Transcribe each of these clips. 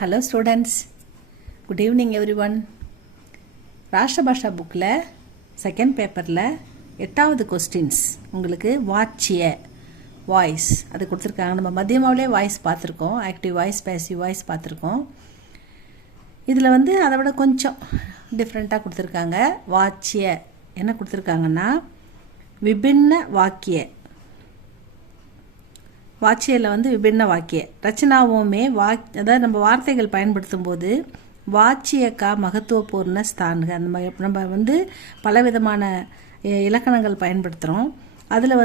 Hello students, good evening everyone. ராஷ்டிரபாஷா புக்கில் second பேப்பரில் 8வது கொஸ்டின்ஸ் உங்களுக்கு வாட்சிய வாய்ஸ் அது கொடுத்துருக்காங்க. நம்ம மதியமாவிலே வாய்ஸ் பார்த்துருக்கோம், ஆக்டிவ் வாய்ஸ், பேசிவ் வாய்ஸ் பார்த்துருக்கோம். இதில் அதை விட கொஞ்சம் டிஃப்ரெண்ட்டாக கொடுத்துருக்காங்க. வாட்சிய என்ன கொடுத்துருக்காங்கன்னா விபின்ன வாக்கிய, வாட்சியில் விபின்ன வாக்கிய ரச்சனாவுமே அதாவது நம்ம வார்த்தைகள் பயன்படுத்தும் போது வாட்சியக்கா மகத்துவபூர்ண ஸ்தானுங்க. அந்த நம்ம பலவிதமான இலக்கணங்கள் பயன்படுத்துகிறோம். அதில்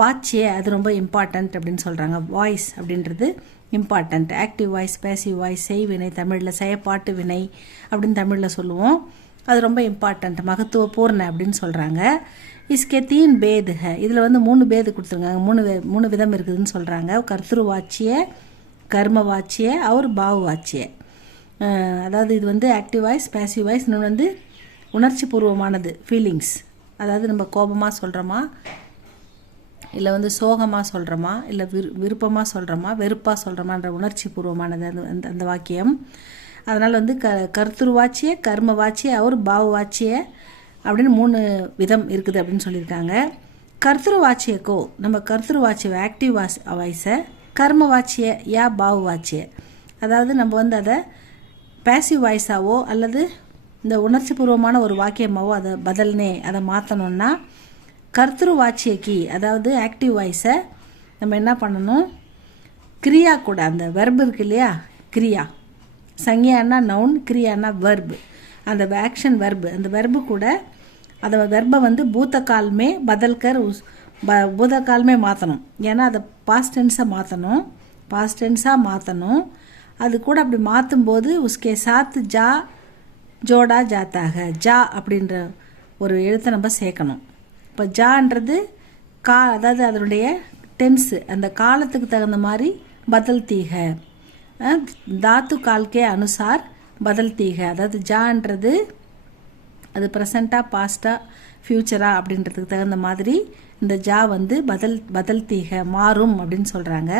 வாட்சிய அது ரொம்ப இம்பார்ட்டண்ட் அப்படின்னு சொல்கிறாங்க. வாய்ஸ் அப்படின்றது important. Active voice, passive voice, செய்வினை தமிழில், செயப்பாட்டு வினை அப்படின்னு தமிழில் சொல்லுவோம். அது ரொம்ப இம்பார்ட்டண்ட், மகத்துவபூர்ண அப்படின்னு சொல்கிறாங்க. इसके 3 भेद है. இதில் 3 பேது கொடுத்துருக்காங்க. மூணு விதம் இருக்குதுன்னு சொல்கிறாங்க. கர்த்திரு வாட்சிய, கர்ம வாட்சிய, அவர் பாவ வாட்சிய. அதாவது இது ஆக்டிவ் வாய்ஸ், பேசிவ் வாய்ஸ். இன்னொன்று உணர்ச்சி பூர்வமானது, ஃபீலிங்ஸ். அதாவது நம்ம கோபமாக சொல்கிறோமா, இல்லை சோகமாக சொல்கிறோமா, இல்லை விருப்பமாக சொல்கிறோமா, வெறுப்பாக சொல்கிறோமான்ற உணர்ச்சி பூர்வமானது அந்த வாக்கியம். அதனால் கர்த்திரு வாட்சிய, கர்ம வாட்சிய, அவர் பாவ வாட்சிய அப்படின்னு 3 விதம் இருக்குது அப்படின்னு சொல்லியிருக்காங்க. கர்த்திரு வாட்சியக்கோ நம்ம கர்த்திரு வாட்சிய ஆக்டிவ் வாய்ஸை, கர்ம வாட்சிய யா பாவ வாட்சிய, அதாவது நம்ம அதை பேசிவ் வாய்ஸாவோ அல்லது இந்த உணர்ச்சி பூர்வமான ஒரு வாக்கியமாவோ அதை பதில்னே அதை மாற்றணுன்னா கர்த்திரு வாட்சியக்கி, அதாவது ஆக்டிவ் வாய்ஸை நம்ம என்ன பண்ணணும், கிரியா கூட அந்த வெர்பு இருக்கு இல்லையா, கிரியா, சங்யானா நவுன், கிரியானா வெர்பு, அந்த ஆக்ஷன் வெர்பு, அந்த வெர்பு கூட அதை வெர்பை பூத்தகால்மே பதல்கர் பூதகால்மே மாற்றணும். ஏன்னா அதை பாஸ்ட் டென்ஸாக மாற்றணும். அது கூட அப்படி மாற்றும்போது உஸ்கே சாத் ஜா ஜோடா ஜாத்தாக, ஜா அப்படின்ற ஒரு எழுத்தை நம்ம சேர்க்கணும். இப்போ ஜான்றது அதாவது அதனுடைய டென்ஸு, அந்த காலத்துக்கு தகுந்த மாதிரி பதல் தீக, தாத்து கால்கே அனுசார் பதல் தீக. அதாவது ஜான்றது அது ப்ரெசண்ட்டாக, பாஸ்ட்டாக, ஃப்யூச்சராக அப்படின்றதுக்கு தகுந்த மாதிரி இந்த ஜா பதல் தீக, மாறும் அப்படின்னு சொல்கிறாங்க.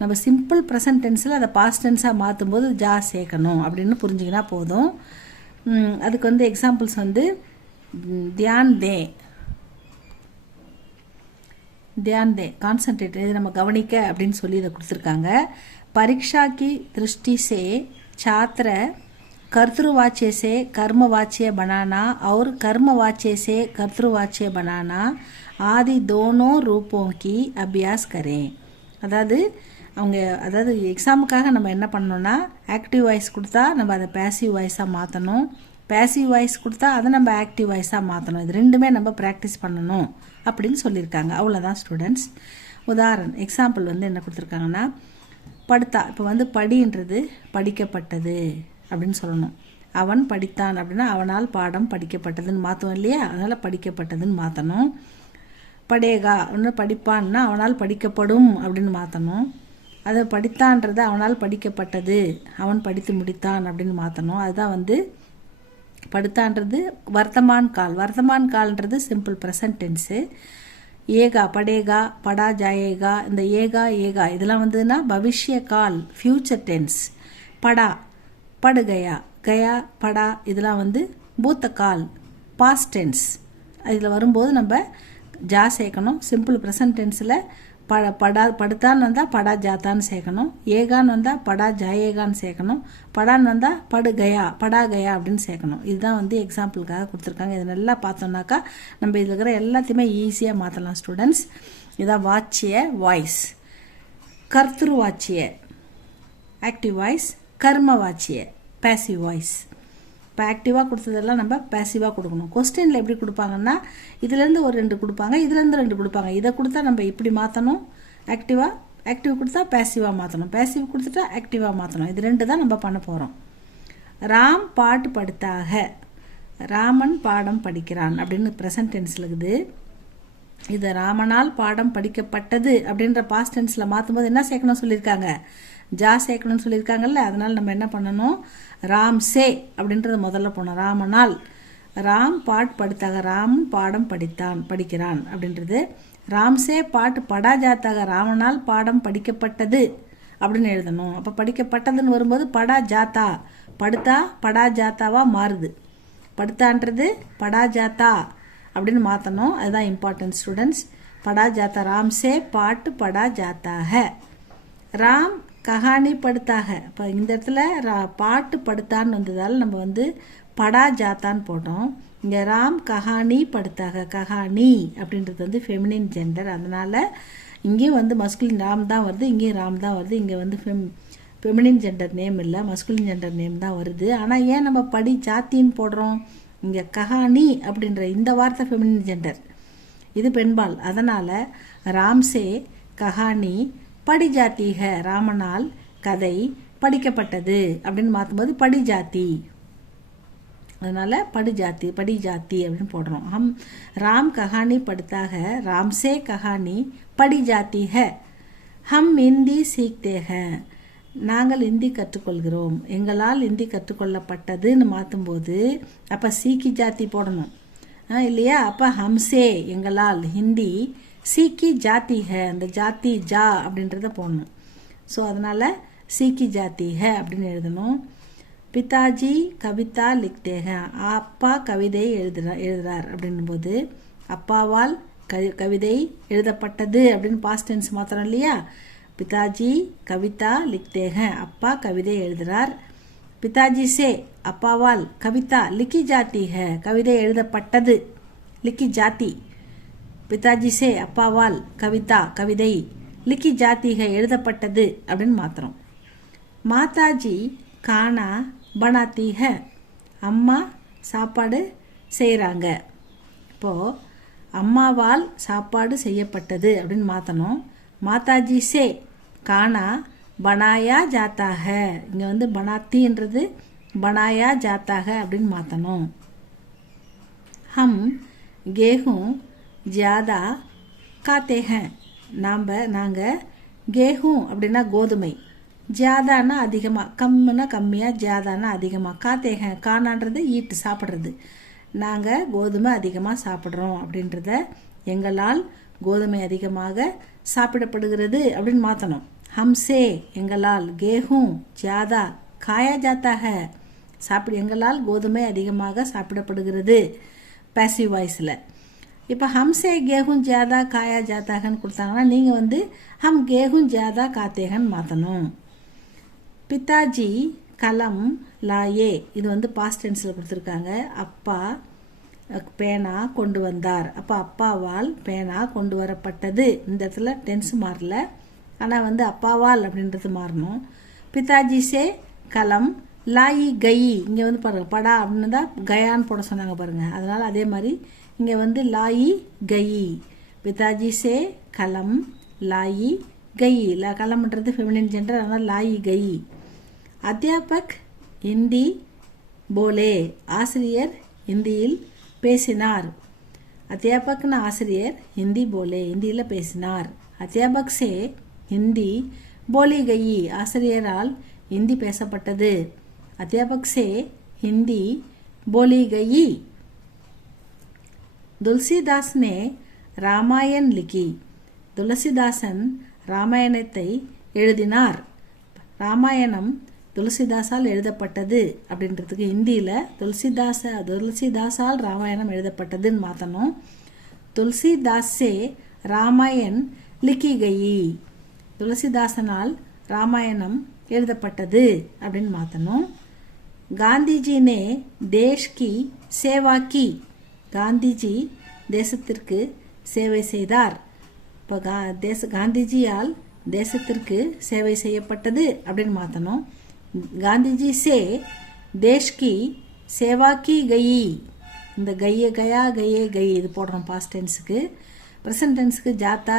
நம்ம சிம்பிள் ப்ரெசன்ட் டென்ஸில் அதை பாஸ்ட் டென்ஸாக மாற்றும்போது ஜா சேர்க்கணும் அப்படின்னு புரிஞ்சிங்கன்னா போதும். அதுக்கு எக்ஸாம்பிள்ஸ் தியான் தே, தியான் தே கான்சன்ட்ரேட், இது நம்ம கவனிக்க அப்படின்னு சொல்லி இதை கொடுத்துருக்காங்க. பரீட்சா கி திருஷ்டி சே छात्र कर्तृवाच्य से कर्मवाच्य बनाना और कर्मवाच्य से कर्तृवाच्य बनाना आदि दोनों रूपों की अभ्यास करें. அதாவது எக்ஸாமுக்காக நம்ம என்ன பண்ணணும்னா ஆக்டிவ் வாய்ஸ் கொடுத்தா நம்ம அதை பேசிவ் வாய்ஸாக மாற்றணும், பேசிவ் வாய்ஸ் கொடுத்தா அதை நம்ம ஆக்டிவ் வாய்ஸாக மாற்றணும். இது ரெண்டுமே நம்ம ப்ராக்டிஸ் பண்ணணும் அப்படின்னு சொல்லியிருக்காங்க. அவ்வளோதான் ஸ்டூடெண்ட்ஸ். உதாரணம் எக்ஸாம்பிள் என்ன கொடுத்துருக்காங்கன்னா, படுத்தா, இப்போ படின்றது படிக்கப்பட்டது அப்படின்னு சொல்லணும். அவன் படித்தான் அப்படின்னா அவனால் பாடம் படிக்கப்பட்டதுன்னு மாற்றுவோம் இல்லையா, அதனால் படிக்கப்பட்டதுன்னு மாற்றணும். படேகா ஒன்று படிப்பான்னா அவனால் படிக்கப்படும் அப்படின்னு மாற்றணும். அதை படித்தான்றது அவனால் படிக்கப்பட்டது, அவன் படித்து முடித்தான் அப்படின்னு மாற்றணும். அதுதான் படுத்தான்றது வர்த்தமான் கால்ன்றது சிம்பிள் ப்ரெசன்ட் டென்ஸு. ஏகா, படேகா, படா ஜாயேகா, இந்த ஏகா ஏகா இதெல்லாம் பவிஷ்ய கால், ஃப்யூச்சர் டென்ஸ். படா, படுகயா, கயா, படா இதெல்லாம் பூத்த கால், பாஸ்ட் டென்ஸ். இதில் வரும்போது நம்ம ஜா சேர்க்கணும். சிம்பிள் ப்ரெசன்ட் டென்ஸில் படுத்தான்னு வந்தால் படா ஜாத்தான்னு சேர்க்கணும். ஏகான்னு வந்தால் படா ஜாயேகான்னு சேர்க்கணும். படான்னு வந்தால் படுகயா, படா கயா அப்படின்னு சேர்க்கணும். இதுதான் எக்ஸாம்பிளுக்காக கொடுத்துருக்காங்க. இது நல்லா பார்த்தோம்னாக்கா நம்ம இதில் இருக்கிற எல்லாத்தையுமே ஈஸியாக மாற்றலாம் ஸ்டூடெண்ட்ஸ். இதான் வாட்சிய வாய்ஸ். கர்த்திரு வாட்சிய ஆக்டிவ் வாய்ஸ், கர்ம வாட்சிய பேசிவ் வாய்ஸ். இப்போ ஆக்டிவாக கொடுத்ததெல்லாம் நம்ம பேசிவாக கொடுக்கணும். கொஸ்டினில் எப்படி கொடுப்பாங்கன்னா இதுலேருந்து ஒரு 2 கொடுப்பாங்க, இதுலேருந்து 2 கொடுப்பாங்க. இதை கொடுத்தா நம்ம இப்படி மாற்றணும், ஆக்டிவ் கொடுத்தா பேசிவாக மாற்றணும், பேசிவ் கொடுத்துட்டா ஆக்டிவாக மாற்றணும். இது 2 தான் நம்ம பண்ண போகிறோம். ராம் பாட்டு படுத்தாக, ராமன் பாடம் படிக்கிறான் அப்படின்னு ப்ரெசன்ட் டென்ஸில் இருக்குது. இது ராமனால் பாடம் படிக்கப்பட்டது அப்படின்ற பாஸ்ட் டென்ஸில் மாற்றும்போது என்ன சேர்க்கணும் சொல்லியிருக்காங்க, ஜா சேர்க்கணும்னு சொல்லியிருக்காங்கல்ல. அதனால் நம்ம என்ன பண்ணணும், ராம் சே அப்படின்றத முதல்ல போனோம். ராமனால், ராம் பாட் படுத்தாக, ராமன் பாடம் படிக்கிறான் அப்படின்றது. ராம்சே பாட்டு படா ஜாத்தாக, ராமனால் பாடம் படிக்கப்பட்டது அப்படின்னு எழுதணும். அப்போ படிக்கப்பட்டதுன்னு வரும்போது படா ஜாத்தா, படுத்தா படா ஜாத்தாவாக மாறுது. படுத்தான்றது படா ஜாத்தா அப்படின்னு மாற்றணும். அதுதான் இம்பார்ட்டன்ட் ஸ்டூடெண்ட்ஸ். படா ஜாத்தா, ராம் சே பாட்டு படா ஜாத்தா ஹை. ராம் கஹானி படுத்தாக. இப்போ இந்த இடத்துல பாட்டு படுத்தான்னு வந்ததால் நம்ம வந்து படா ஜாத்தான்னு போட்டோம். இங்கே ராம் கஹானி படுத்தாக. கஹானி அப்படின்றது வந்து ஃபெமினின் ஜெண்டர், அதனால் இங்கேயும் வந்து மஸ்குலின் ராம் தான் வருது, இங்கேயும் ராம் தான் வருது. இங்கே வந்து ஃபெமினின் ஜெண்டர் நேம் இல்லை, மஸ்குலின் ஜெண்டர் நேம் தான் வருது. ஆனால் ஏன் நம்ம படி ஜாத்தின்னு போடுறோம்? இங்கே கஹானி அப்படின்ற இந்த வார்த்தை ஃபெமினின் ஜெண்டர், இது பெண்பால். அதனால் ராம்சே கஹானி படி ஜாத்தி ஹை. ராமனால் கதை படிக்கப்பட்டது அப்படின்னு மாற்றும்போது படி ஜாத்தி, அதனால் படி ஜாத்தி அப்படின்னு போடுறோம். ராம் கஹானி படுத்தாக, ராம்சே கஹானி படி ஜாத்தி ஹை. ஹம் ஹிந்தி சீக்தே ஹை. நாங்கள் இந்தி கற்றுக்கொள்கிறோம். எங்களால் இந்தி கற்றுக்கொள்ளப்பட்டதுன்னு மாற்றும்போது அப்போ சீக்கி ஜாத்தி போடணும் இல்லையா? அப்போ ஹம்சே எங்களால், ஹிந்தி சீக்கி ஜாத்தி ஹை, அந்த ஜாத்தி ஜா அப்படின்றத போடணும். ஸோ அதனால் சீக்கி ஜாத்தி ஹை அப்படின்னு எழுதணும். பிதாஜி கவிதா லிக்தே ஹை. அப்பா கவிதை எழுதுறார் அப்படின்போது அப்பாவால் கவிதை எழுதப்பட்டது அப்படின்னு பாஸ்ட் டென்ஸ் மாத்திரம் இல்லையா? பிதாஜி கவிதா லிக்தே ஹை, அப்பா கவிதை எழுதுறார். பிதாஜி சே அப்பாவால் கவிதா லிக்கி ஜாத்தி ஹை, கவிதை எழுதப்பட்டது, லிக்கி ஜாத்தி. பிதாஜி சே அப்பாவால் கவிதா கவிதை லிக்கி ஜாத்தி ஹை, எழுதப்பட்டது அப்படின்னு மாத்திரம். மாதாஜி கானா பனாத்தி ஹை. அம்மா சாப்பாடு செய்கிறாங்க. இப்போது அம்மாவால் சாப்பாடு செய்யப்பட்டது அப்படின்னு மாற்றணும். மாதாஜி சே கானா பனாயா ஜாத்தா ஹை. இங்கே வந்து பனாத்தின்றது பனாயா ஜாத்தா ஹை அப்படின்னு மாற்றணும். ஹம் கேஹூம் ஜியாதா காத்தே ஹை. நாங்கள் கேஹூம் அப்படின்னா கோதுமை, ஜியாதானா அதிகமாக, கம்முன்னா கம்மியாக, ஜியாதானா அதிகமாக, காத்தே ஹை கானான்றது ஈட்டு சாப்பிட்றது. நாங்கள் கோதுமை அதிகமாக சாப்பிட்றோம் அப்படின்றத எங்களால் கோதுமை அதிகமாக சாப்பிடப்படுகிறது அப்படின்னு மாற்றணும். ஹம்சே எங்களால், கேஹூம் ஜியாதா காயா ஜாத்தா ஹை எங்களால் கோதுமை அதிகமாக சாப்பிடப்படுகிறது பேசிவ் வாய்ஸில். இப்போ ஹம்சே கேஹூம் ஜியாதா காயா ஜாத்தாகன்னு கொடுத்தாங்கன்னா நீங்கள் வந்து ஹம் கேஹூம் ஜியாதா காத்தேகன்னு மாற்றணும். பிதாஜி கலம் லாயே, இது வந்து பாஸ்ட் டென்ஸில் கொடுத்துருக்காங்க. அப்பா பேனா கொண்டு வந்தார். அப்போ அப்பாவால் பேனா கொண்டு வரப்பட்டது. இந்த இடத்துல டென்ஸ் மாறல, ஆனால் வந்து அப்பாவால் அப்படின்றது மாறணும். பிதாஜி சே கலம் லாயி கயி, இங்கே வந்து பாருங்கள் படா அப்படின்னு தான் கயான்னு போட சொன்னாங்க பாருங்கள். அதனால் அதே மாதிரி இங்கே வந்து லாயி கயி. பிதாஜி சே கலம் லாயி கயி. கலம்ன்றது ஃபெமினின் ஜெண்டர், அதனால் லாயி கயி. அத்தியாபக் ஹிந்தி போலே, ஆசிரியர் ஹிந்தியில் பேசினார். அத்தியாபக்னு ஆசிரியர் ஹிந்தி போலே, ஹிந்தியில் பேசினார். அத்தியாபக் சே ஹிந்தி போலி கயி, ஆசிரியரால் ஹிந்தி பேசப்பட்டது. அத்தியாபக் சே ஹிந்தி போலி கயி. துளசிதாஸ் நே ராமாயண் லிக்கி. துளசிதாசன் ராமாயணத்தை எழுதினார். ராமாயணம் துளசிதாசால் எழுதப்பட்டது அப்படின்றதுக்கு ஹிந்தியில் துளசிதாசால் ராமாயணம் எழுதப்பட்டதுன்னு மாற்றணும். துளசிதாஸ் சே ராமாயண் லிக்கி கயி. துளசிதாசனால் ராமாயணம் எழுதப்பட்டது அப்படின்னு மாற்றணும். காந்திஜி நே தேஷ் கி சேவா கி. காந்திஜி தேசத்திற்கு சேவை செய்தார். இப்போ காந்திஜியால் தேசத்திற்கு சேவை செய்யப்பட்டது அப்படின்னு மாற்றணும். காந்திஜி சே தேஷ் கி சேவா கி கயி. இந்த கயா கயே கயி இது போடுறோம் பாஸ்ட் டென்ஸுக்கு. ப்ரெசன்ட் டென்ஸுக்கு ஜாத்தா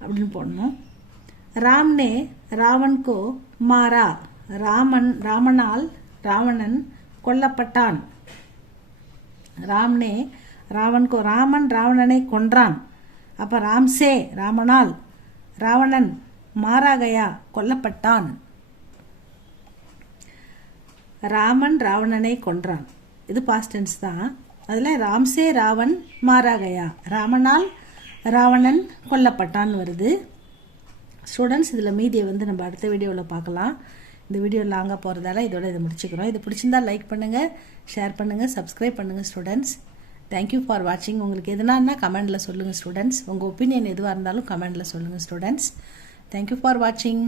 அப்படின்னு போடணும். ராம் நே ராவன் கோ மாரா. ராமனால் ராவணன் கொல்லப்பட்டான். ராம்னே ராவன்கோ, ராமன் ராவணனை கொன்றான். அப்போ ராம்சே ராமனால் ராவணன் மாராகயா கொல்லப்பட்டான். ராமன் ராவணனை கொன்றான், இது பாஸ்ட் டென்ஸ் தான். அதில் ராம்சே ராவன் மாராகயா, ராமனால் ராவணன் கொல்லப்பட்டான் வருது. ஸ்டூடெண்ட்ஸ் இதில் மீதியை வந்து நம்ம அடுத்த வீடியோவில் பார்க்கலாம். இந்த வீடியோ லாங்காக போகிறதால இதோட இதை முடிச்சுக்கிறோம். இது பிடிச்சிருந்தால் லைக் பண்ணுங்கள், ஷேர் பண்ணுங்கள், சப்ஸ்கிரைப் பண்ணுங்கள் ஸ்டூடெண்ட்ஸ். தேங்க்யூ ஃபார் வாட்சிங். உங்களுக்கு எதுனான்னா கமெண்டில் சொல்லுங்கள் ஸ்டூடெண்ட்ஸ். உங்கள் ஒப்பீனியன் எதுவாக இருந்தாலும் கமெண்டில் சொல்லுங்கள் ஸ்டூடெண்ட்ஸ். தேங்க்யூ ஃபார் வாட்சிங்.